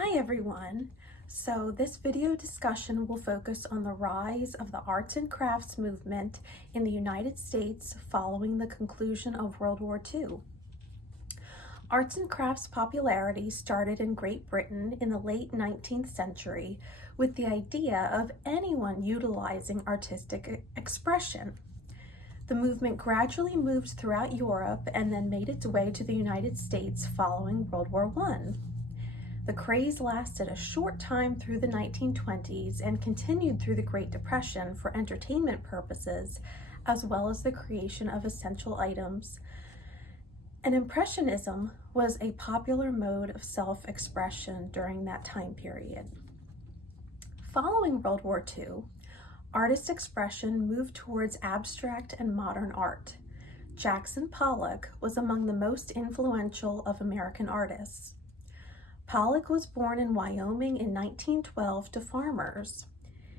Hi everyone! So this video discussion will focus on the rise of the arts and crafts movement in the United States following the conclusion of World War II. Arts and crafts popularity started in Great Britain in the late 19th century with the idea of anyone utilizing artistic expression. The movement gradually moved throughout Europe and then made its way to the United States following World War I. The craze lasted a short time through the 1920s and continued through the Great Depression for entertainment purposes, as well as the creation of essential items. And Impressionism was a popular mode of self-expression during that time period. Following World War II, artist expression moved towards abstract and modern art. Jackson Pollock was among the most influential of American artists. Pollock was born in Wyoming in 1912 to farmers.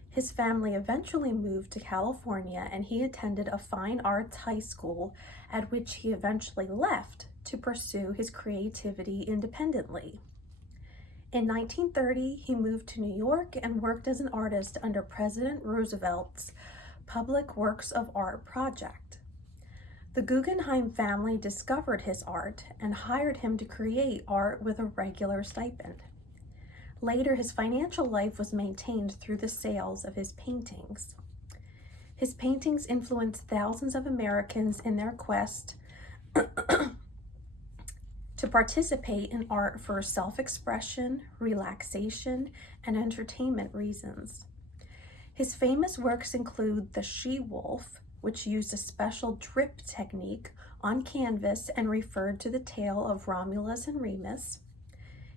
His family eventually moved to California and he attended a fine arts high school at which he eventually left to pursue his creativity independently. In 1930, he moved to New York and worked as an artist under President Roosevelt's Public Works of Art project. The Guggenheim family discovered his art and hired him to create art with a regular stipend. Later, his financial life was maintained through the sales of his paintings. His paintings influenced thousands of Americans in their quest to participate in art for self-expression, relaxation, and entertainment reasons. His famous works include The She-Wolf, which used a special drip technique on canvas and referred to the tale of Romulus and Remus.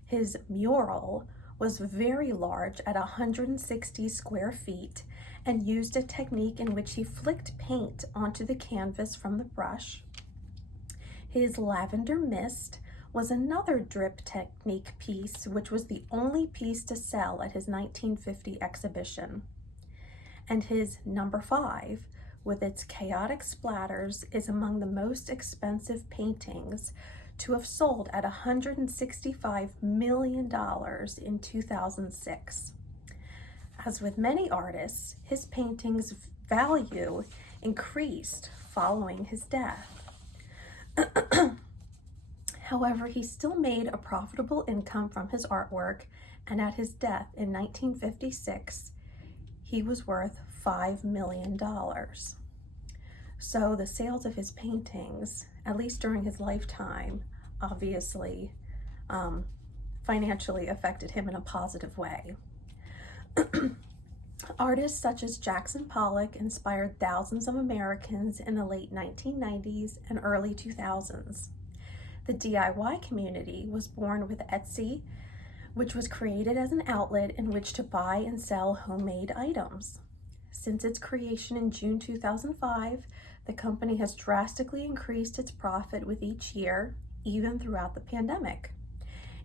His mural was very large at 160 square feet and used a technique in which he flicked paint onto the canvas from the brush. His Lavender Mist was another drip technique piece, which was the only piece to sell at his 1950 exhibition. And his Number 5, with its chaotic splatters, is among the most expensive paintings to have sold at $165 million in 2006. As with many artists, his paintings' value increased following his death. However, he still made a profitable income from his artwork, and at his death in 1956, he was worth $5 million. So the sales of his paintings, at least during his lifetime, obviously financially affected him in a positive way. Artists such as Jackson Pollock inspired thousands of Americans in the late 1990s and early 2000s. The DIY community was born with Etsy, which was created as an outlet in which to buy and sell homemade items. Since its creation in June 2005, the company has drastically increased its profit with each year, even throughout the pandemic.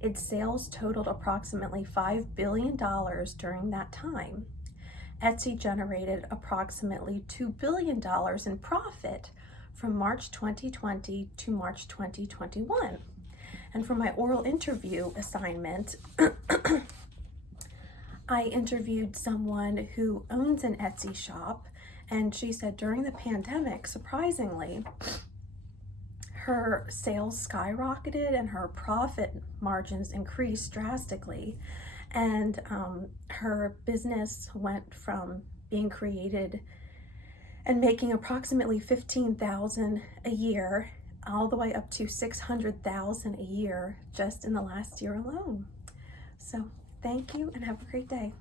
Its sales totaled approximately $5 billion during that time. Etsy generated approximately $2 billion in profit from March 2020 to March 2021. And for my oral interview assignment, I interviewed someone who owns an Etsy shop, and she said during the pandemic, surprisingly, her sales skyrocketed and her profit margins increased drastically. And her business went from being created and making approximately $15,000 a year all the way up to $600,000 a year just in the last year alone. So thank you and have a great day.